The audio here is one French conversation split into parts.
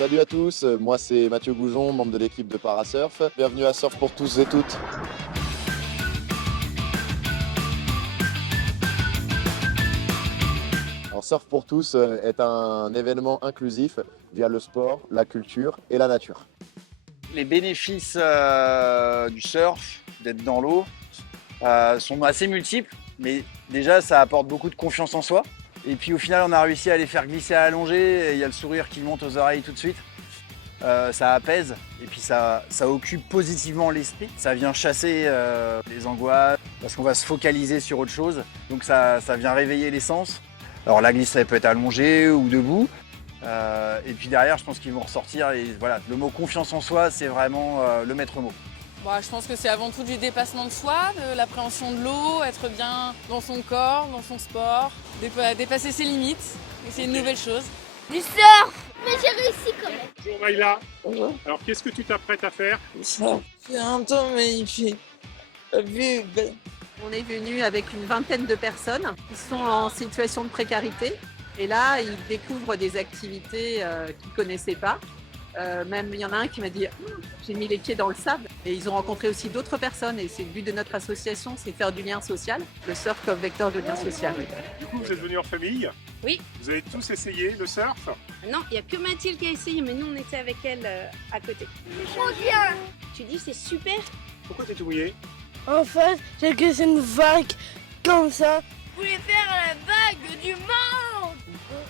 Salut à tous, moi c'est Mathieu Goujon, membre de l'équipe de Parasurf. Bienvenue à Surf pour tous et toutes. Alors Surf pour tous est un événement inclusif via le sport, la culture et la nature. Les bénéfices du surf, d'être dans l'eau, sont assez multiples, mais déjà ça apporte beaucoup de confiance en soi. Et puis au final on a réussi à les faire glisser à allongée, et il y a le sourire qui monte aux oreilles tout de suite. Ça apaise et puis ça occupe positivement l'esprit. Ça vient chasser les angoisses parce qu'on va se focaliser sur autre chose. Donc ça vient réveiller les sens. Alors la glisse elle peut être allongée ou debout. Et puis derrière je pense qu'ils vont ressortir et voilà, le mot confiance en soi c'est vraiment le maître mot. Bon, je pense que c'est avant tout du dépassement de soi, de l'appréhension de l'eau, être bien dans son corps, dans son sport, dépasser ses limites, essayer une nouvelle chose. Du surf. Mais j'ai réussi quand même. Bonjour Maïla. Alors qu'est-ce que tu t'apprêtes à faire? C'est un temps magnifique. La vue est belle. On est venu avec une vingtaine de personnes qui sont en situation de précarité. Et là, ils découvrent des activités qu'ils ne connaissaient pas. Même il y en a un qui m'a dit j'ai mis les pieds dans le sable. Et ils ont rencontré aussi d'autres personnes. Et c'est le but de notre association, c'est faire du lien social. Le surf comme vecteur de lien social. Du coup, vous êtes venus en famille? Oui. Vous avez tous essayé le surf? Non, il n'y a que Mathilde qui a essayé, mais nous on était avec elle à côté. Trop bien. Tu dis c'est super. Pourquoi t'es tout mouillé? En fait, j'ai que c'est une vague comme ça. Vous voulez faire la vague du monde?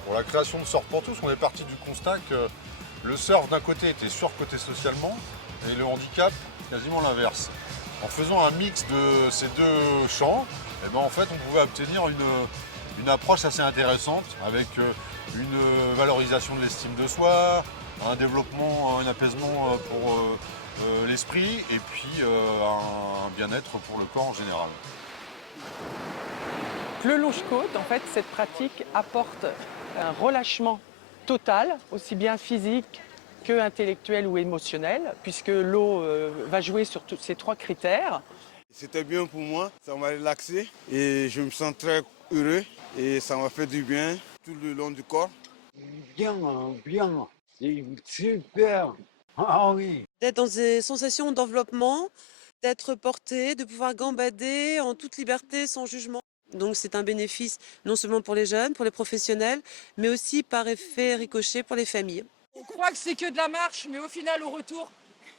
Pour la création de Surf pour tous, on est parti du constat que le surf d'un côté était surcoté socialement et le handicap quasiment l'inverse. En faisant un mix de ces deux champs, en fait, on pouvait obtenir une approche assez intéressante avec une valorisation de l'estime de soi, un développement, un apaisement pour l'esprit et puis un bien-être pour le corps en général. Le longe-côte, en fait, cette pratique apporte un relâchement total, aussi bien physique que intellectuel ou émotionnel, puisque l'eau va jouer sur tous ces trois critères. C'était bien pour moi, ça m'a relaxé et je me sens très heureux et ça m'a fait du bien tout le long du corps. Bien, c'est super. Ah oui. D'être dans des sensations d'enveloppement, d'être porté, de pouvoir gambader en toute liberté, sans jugement. Donc c'est un bénéfice non seulement pour les jeunes, pour les professionnels, mais aussi par effet ricochet pour les familles. On croit que c'est que de la marche, mais au final, au retour,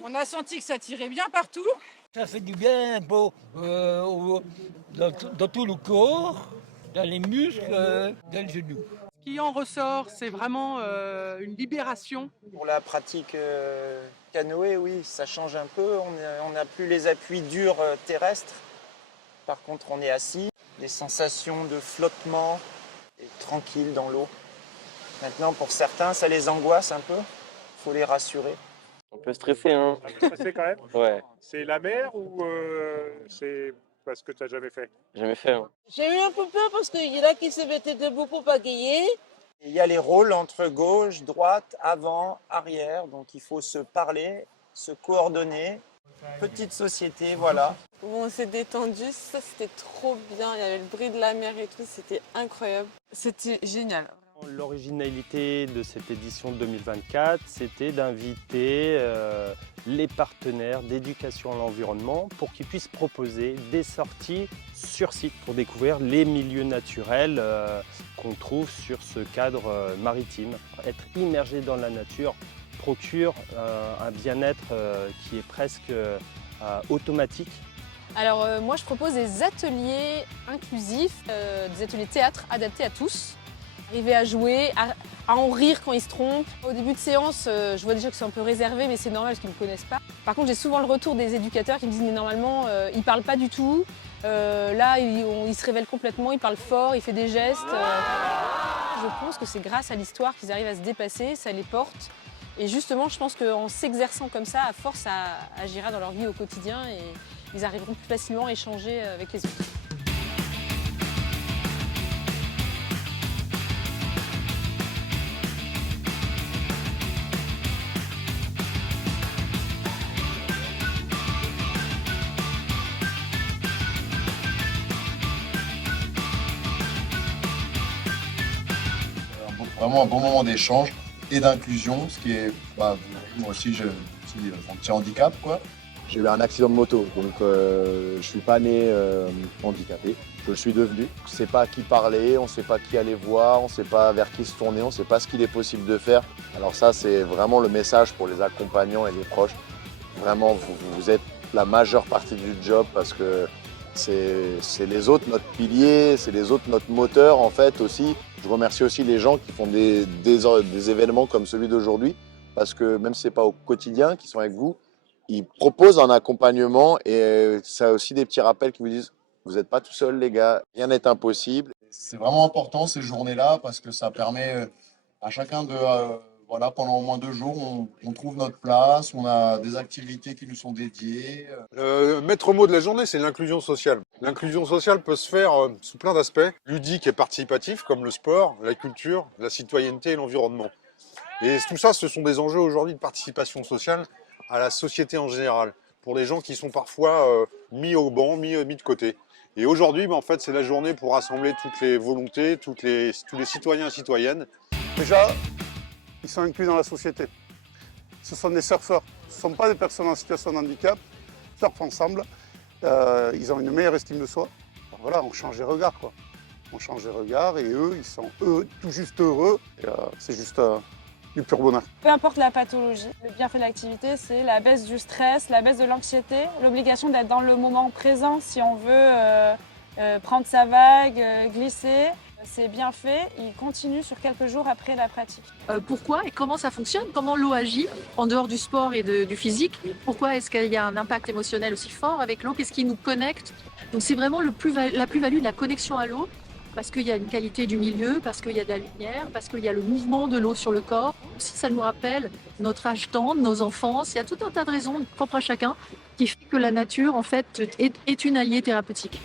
on a senti que ça tirait bien partout. Ça fait du bien dans tout le corps, dans les muscles, dans le genou. Ce qui en ressort, c'est vraiment une libération. Pour la pratique canoë, oui, ça change un peu. On n'a plus les appuis durs terrestres. Par contre, on est assis. Des sensations de flottement et tranquille dans l'eau. Maintenant, pour certains, ça les angoisse un peu. Il faut les rassurer. On peut stresser, hein. Ça c'est quand même? Ouais, C'est la mer ou c'est parce que tu n'as jamais fait? jamais fait. Hein. J'ai eu un peu peur parce qu'il y en a qui se mettaient debout pour pagayer. Il y a les rôles entre gauche, droite, avant, arrière. Donc il faut se parler, se coordonner. Petite société, voilà. Bon, on s'est détendu, ça c'était trop bien. Il y avait le bruit de la mer et tout, c'était incroyable. C'était génial. L'originalité de cette édition 2024, c'était d'inviter les partenaires d'éducation à l'environnement pour qu'ils puissent proposer des sorties sur site pour découvrir les milieux naturels qu'on trouve sur ce cadre maritime. Être immergé dans la nature procure un bien-être qui est presque automatique. Alors moi je propose des ateliers inclusifs, des ateliers théâtre adaptés à tous. Arriver à jouer, à en rire quand ils se trompent. Au début de séance, je vois déjà que c'est un peu réservé, mais c'est normal parce qu'ils ne me connaissent pas. Par contre, j'ai souvent le retour des éducateurs qui me disent mais normalement, il ne parle pas du tout. Là, il se révèle complètement, il parle fort, il fait des gestes. Je pense que c'est grâce à l'histoire qu'ils arrivent à se dépasser, ça les porte. Et justement, je pense qu'en s'exerçant comme ça, à force, ça agira dans leur vie au quotidien et ils arriveront plus facilement à échanger avec les autres. Vraiment un bon moment d'échange et d'inclusion, ce qui est, moi aussi, j'ai un petit handicap, quoi. J'ai eu un accident de moto, donc je ne suis pas né handicapé. Je le suis devenu. On ne sait pas à qui parler, on ne sait pas qui aller voir, on ne sait pas vers qui se tourner, on ne sait pas ce qu'il est possible de faire. Alors ça, c'est vraiment le message pour les accompagnants et les proches. Vraiment, vous êtes la majeure partie du job parce que c'est les autres notre pilier, c'est les autres notre moteur en fait aussi. Je remercie aussi les gens qui font des événements comme celui d'aujourd'hui parce que même si ce n'est pas au quotidien, qui sont avec vous, ils proposent un accompagnement et ça a aussi des petits rappels qui vous disent vous n'êtes pas tout seul les gars, rien n'est impossible. C'est vraiment important ces journées-là parce que ça permet à chacun de, voilà, pendant au moins 2 jours, on trouve notre place, on a des activités qui nous sont dédiées. Le maître mot de la journée, c'est l'inclusion sociale. L'inclusion sociale peut se faire sous plein d'aspects, ludiques et participatifs comme le sport, la culture, la citoyenneté et l'environnement. Et tout ça, ce sont des enjeux aujourd'hui de participation sociale à la société en général, pour les gens qui sont parfois mis au banc, mis de côté. Et aujourd'hui, en fait, c'est la journée pour rassembler toutes les volontés, tous les citoyens et citoyennes. Déjà, ils sont inclus dans la société. Ce sont des surfeurs. Ce ne sont pas des personnes en situation de handicap. Ils surfent ensemble. Ils ont une meilleure estime de soi. Alors voilà, on change les regards, quoi. On change les regards et eux, ils sont tout juste heureux. C'est juste du pur bonheur. Peu importe la pathologie, le bienfait de l'activité, c'est la baisse du stress, la baisse de l'anxiété, l'obligation d'être dans le moment présent si on veut prendre sa vague, glisser. Ces bienfaits, ils continuent sur quelques jours après la pratique. Pourquoi et comment ça fonctionne? Comment l'eau agit en dehors du sport et du physique? Pourquoi est-ce qu'il y a un impact émotionnel aussi fort avec l'eau? Qu'est-ce qui nous connecte? Donc c'est vraiment la plus-value de la connexion à l'eau, parce qu'il y a une qualité du milieu, parce qu'il y a de la lumière, parce qu'il y a le mouvement de l'eau sur le corps. Aussi, ça nous rappelle notre âge tendre, nos enfances. Il y a tout un tas de raisons propres à chacun qui fait que la nature, en fait, est une alliée thérapeutique.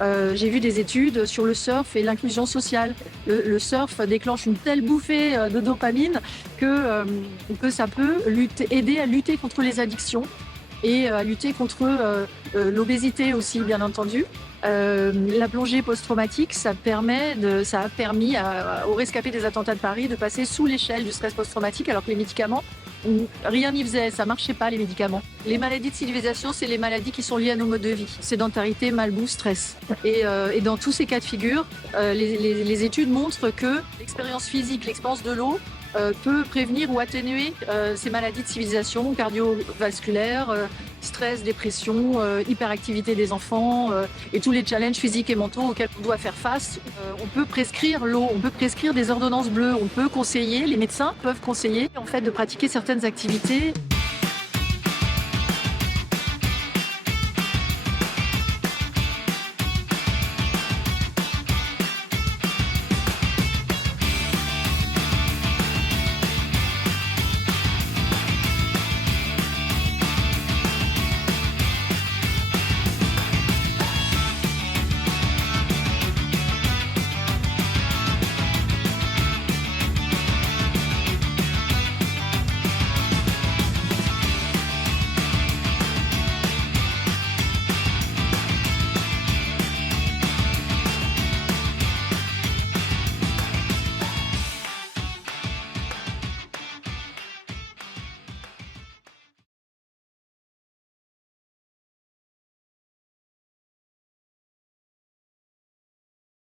J'ai vu des études sur le surf et l'inclusion sociale. Le surf déclenche une telle bouffée de dopamine que ça peut aider à lutter contre les addictions et à lutter contre l'obésité aussi, bien entendu. La plongée post-traumatique, ça a permis aux rescapés des attentats de Paris de passer sous l'échelle du stress post-traumatique, alors que les médicaments, rien n'y faisait, ça marchait pas les médicaments. Les maladies de civilisation, c'est les maladies qui sont liées à nos modes de vie. Sédentarité, malbouffe, stress. Et dans tous ces cas de figure, les études montrent que l'expérience physique, l'expérience de l'eau, peut prévenir ou atténuer ces maladies de civilisation cardiovasculaires, stress, dépression, hyperactivité des enfants et tous les challenges physiques et mentaux auxquels on doit faire face. On peut prescrire l'eau, on peut prescrire des ordonnances bleues, on peut conseiller, les médecins peuvent conseiller en fait de pratiquer certaines activités.